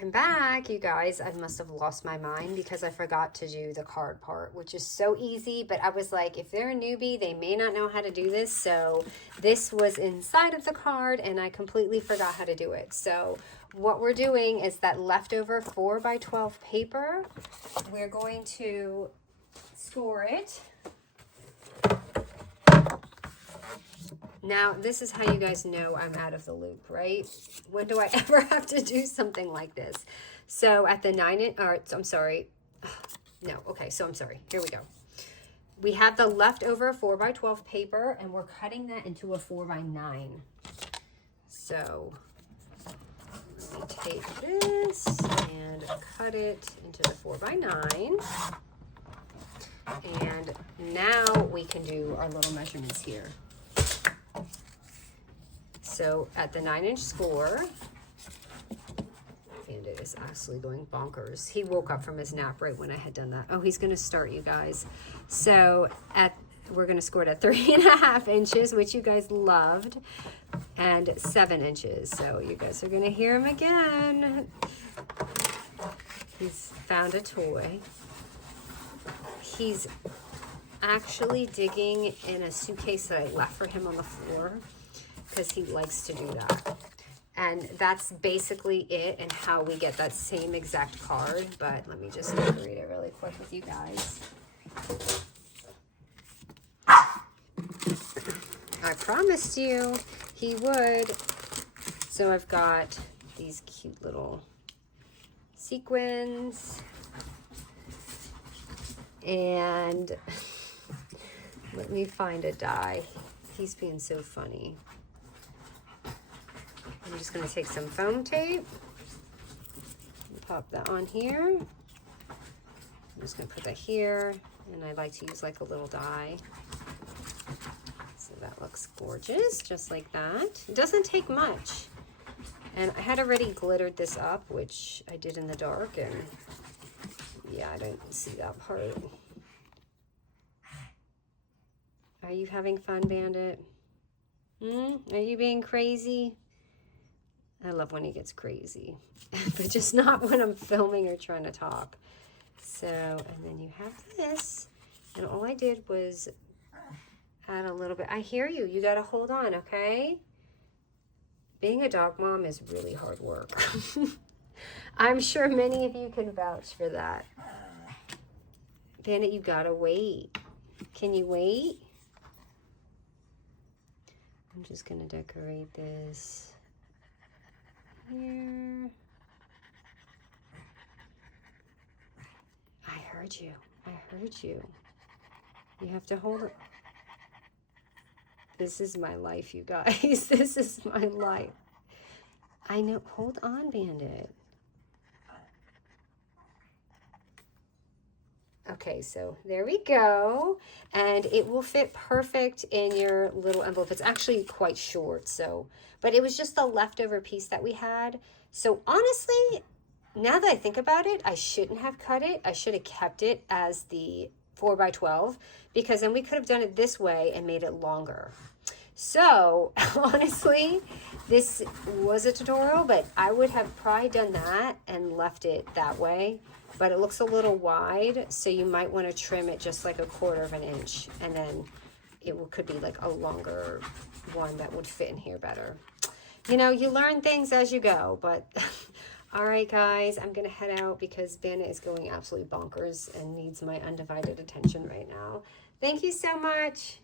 I'm back, you guys. I must have lost my mind because I forgot to do the card part, which is so easy. But I was like, if they're a newbie, they may not know how to do this. So this was inside of the card and I completely forgot how to do it. So what we're doing is that leftover 4x12 paper, we're going to score it. Now, this is how you guys know I'm out of the loop, right? When do I ever have to do something like this? So at the I'm sorry. No, okay, so I'm sorry. Here we go. We have the leftover 4x12 paper, and we're cutting that into a 4x9. So let me take this and cut it into the 4x9. And now we can do our little measurements here. So at the 9-inch score, Bandit is actually going bonkers. He woke up from his nap right when I had done that. Oh, he's going to start, you guys. So we're going to score it at 3.5 inches, which you guys loved, and 7 inches. So you guys are going to hear him again. He's found a toy. He's actually digging in a suitcase that I left for him on the floor, because he likes to do that. And that's basically it and how we get that same exact card. But let me just read it really quick with you guys. I promised you he would. So I've got these cute little sequins. And let me find a die. He's being so funny. I'm just going to take some foam tape and pop that on here. I'm just going to put that here, and I like to use like a little die. So that looks gorgeous, just like that. It doesn't take much. And I had already glittered this up, which I did in the dark, and yeah, I didn't see that part. Are you having fun, Bandit? Are you being crazy? I love when he gets crazy, but just not when I'm filming or trying to talk. So, and then you have this, and all I did was add a little bit. I hear you. You got to hold on, okay? Being a dog mom is really hard work. I'm sure many of you can vouch for that. Bandit, you got to wait. Can you wait? I'm just going to decorate this here. I heard you. I heard you. You have to hold it. This is my life, you guys. This is my life. I know. Hold on, Bandit. Okay, so there we go. And it will fit perfect in your little envelope. It's actually quite short, so, but it was just the leftover piece that we had. So honestly, now that I think about it, I shouldn't have cut it. I should have kept it as the 4x12, because then we could have done it this way and made it longer. So honestly, this was a tutorial, but I would have probably done that and left it that way. But it looks a little wide, so you might want to trim it just like 1/4 inch, and then it could be like a longer one that would fit in here better. You know, you learn things as you go, but all right, guys, I'm going to head out because Bandit is going absolutely bonkers and needs my undivided attention right now. Thank you so much.